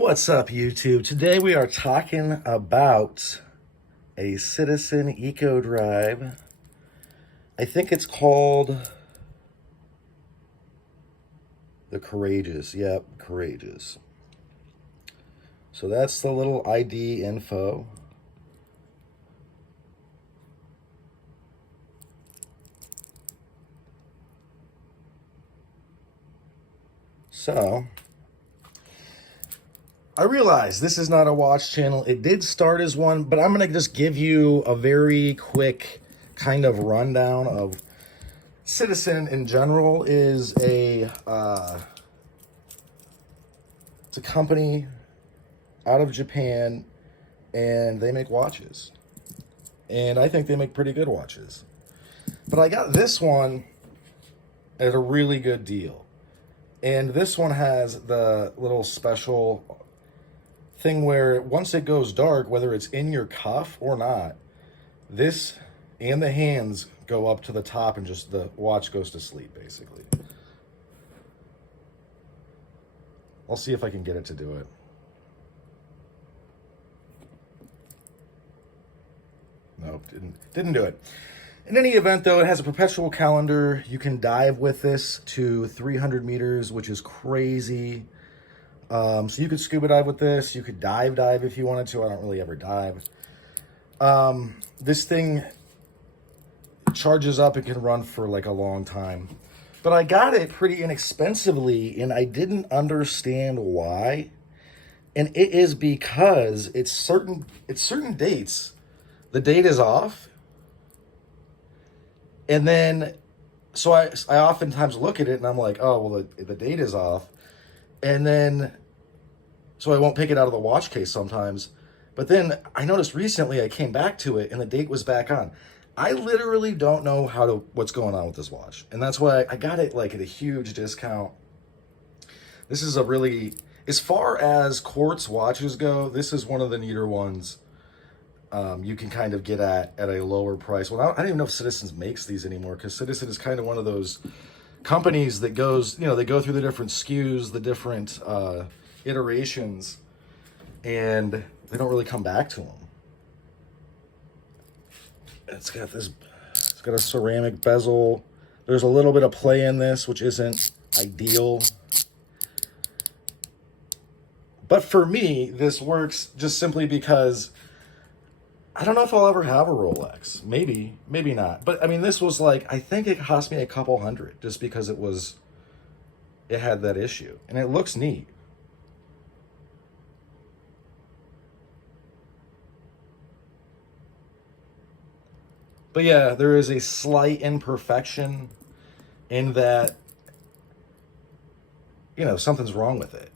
What's up, YouTube? Today we are talking about a Citizen Eco Drive. I think it's called the Courageous. Yep, Courageous. So that's the little ID info. So I realize this is not a watch channel. It did start as one, but I'm going to just give you a very quick kind of rundown of Citizen in general. Is it's a company out of Japan, and they make watches. And I think they make pretty good watches. But I got this one at a really good deal. And this one has the little special thing where once it goes dark, whether it's in your cuff or not, this and the hands go up to the top and just the watch goes to sleep, basically. I'll see if I can get it to do it. Nope, didn't do it. In any event, though, it has a perpetual calendar. You can dive with this to 300 meters, which is crazy. So you could scuba dive with this. You could dive if you wanted to. I don't really ever dive. This thing charges up. It can run for like a long time. But I got it pretty inexpensively, and I didn't understand why. And it is because it's certain dates. The date is off. And then, so I oftentimes look at it and I'm like, oh, well, the date is off. And then, so I won't pick it out of the watch case sometimes. But then I noticed recently I came back to it and the date was back on. I literally don't know what's going on with this watch. And that's why I got it like at a huge discount. This is a really, as far as quartz watches go, this is one of the neater ones. You can kind of get at a lower price. Well, I don't even know if Citizens makes these anymore, because Citizen is kind of one of those companies that goes, they go through the different SKUs, the different iterations, and they don't really come back to them. It's got a ceramic bezel. There's a little bit of play in this, which isn't ideal. But for me, this works just simply because I don't know if I'll ever have a Rolex. Maybe not. But I mean, this was like, I think it cost me a couple hundred just because it had that issue. And it looks neat. But yeah, there is a slight imperfection in that, something's wrong with it.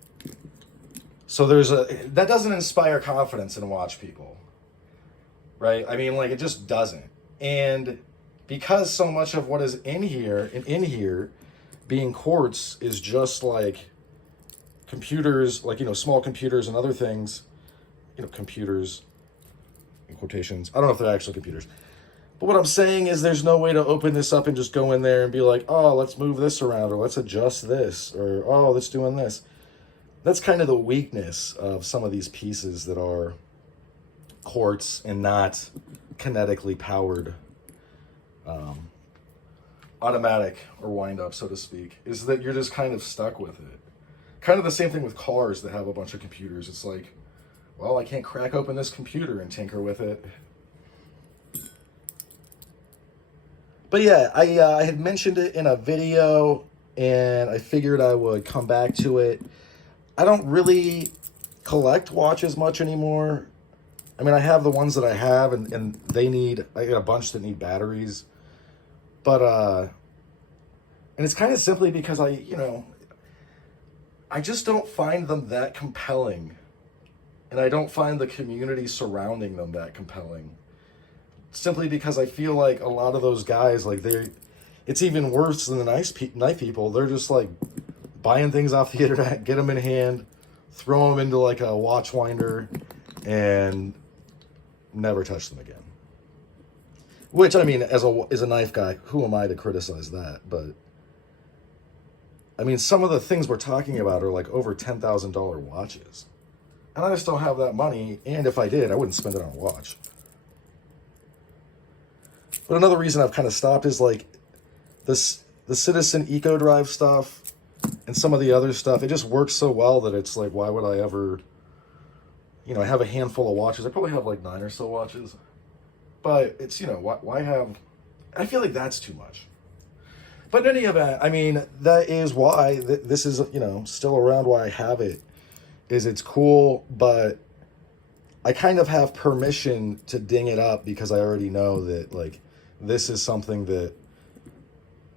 So that doesn't inspire confidence in watch people. Right? I mean, like, it just doesn't. And because so much of what is in here being quartz is just like computers, like, small computers and other things, computers in quotations. I don't know if they're actually computers. But what I'm saying is there's no way to open this up and just go in there and be like, oh, let's move this around, or let's adjust this, or, oh, let's doing this. That's kind of the weakness of some of these pieces that are quartz and not kinetically powered, automatic or wind up, so to speak, is that you're just kind of stuck with it. Kind of the same thing with cars that have a bunch of computers. It's like, well, I can't crack open this computer and tinker with it. But yeah, I had mentioned it in a video and I figured I would come back to it. I don't really collect watches much anymore. I mean, I have the ones that I have, and I got a bunch that need batteries. But, and it's kind of simply because I just don't find them that compelling. And I don't find the community surrounding them that compelling. Simply because I feel like a lot of those guys, like it's even worse than the knife people. They're just like buying things off the internet, get them in hand, throw them into like a watch winder, and never touch them again. Which, I mean, as a knife guy, who am I to criticize that? But I mean, some of the things we're talking about are like over $10,000 watches. And I just don't have that money. And if I did, I wouldn't spend it on a watch. But another reason I've kind of stopped is like the Citizen Eco Drive stuff and some of the other stuff. It just works so well that it's like, why would I ever, I have a handful of watches. I probably have like 9 or so watches. But it's, why have, I feel like that's too much. But in any event, I mean, that is why this is, still around, why I have it, is it's cool, but I kind of have permission to ding it up because I already know that, like, this is something that,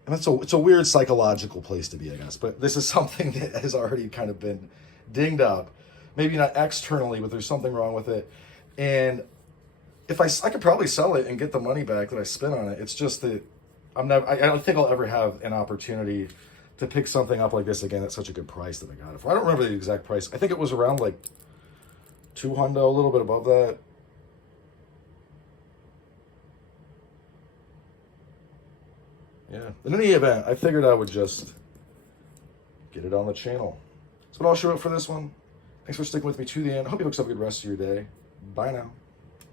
and it's a weird psychological place to be, I guess, but this is something that has already kind of been dinged up. Maybe not externally, but there's something wrong with it. And if I could probably sell it and get the money back that I spent on it. It's just that I don't think I'll ever have an opportunity to pick something up like this again at such a good price that I got it for. I don't remember the exact price. I think it was around like $200, a little bit above that. Yeah. In any event, I figured I would just get it on the channel. So I'll show it for this one. Thanks for sticking with me to the end. I hope you folks have a good rest of your day. Bye now.